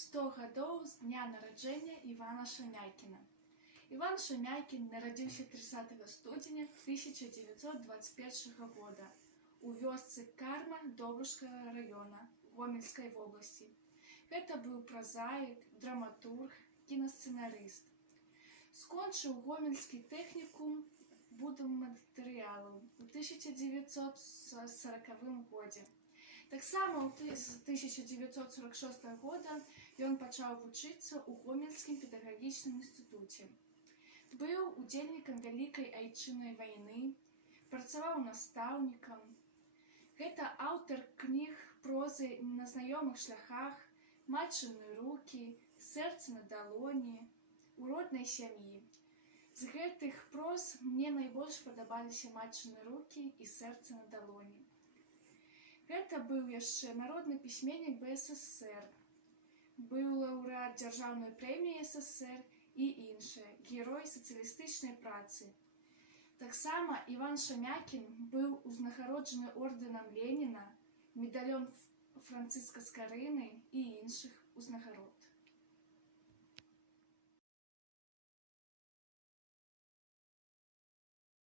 100 гадоў з дня нараджэння Івана Шамякіна. Іван Шамякін нарадзіўся 30 студзеня 1921 года у вёсцы Карма Добрушскага района Гомельскай вобласці. Гэта быў празаік, драматург, кінасцэнарыст. Скончыў Гомельскі тэхнікум будматэрыялаў у 1940 годзе. Таксама з 1946 года ён пачаў вучыцца ў Гомельскім педагагічным інстытуце. Быў удзельнікам Вялікай айчыннай вайны, працаваў настаўнікам. Гэта аўтар кніг прозы «На знаёмых шляхах», «Матчыны рукі», «Сэрца на далоні», «У роднай сям'і». З гэтых проз мне найбольш падабаліся «Матчыны рукі» і «Сэрца на далоні». Гэта быў яшчэ народны пісьменнік БССР, быў лаўрэат дзяржаўнай прэміі СССР і іншае, герой сацыялістычнай працы. Таксама Іван Шамякін быў узнагароджаны ордэнам Леніна, медалём Францыска Скарыны і іншых узнагарод.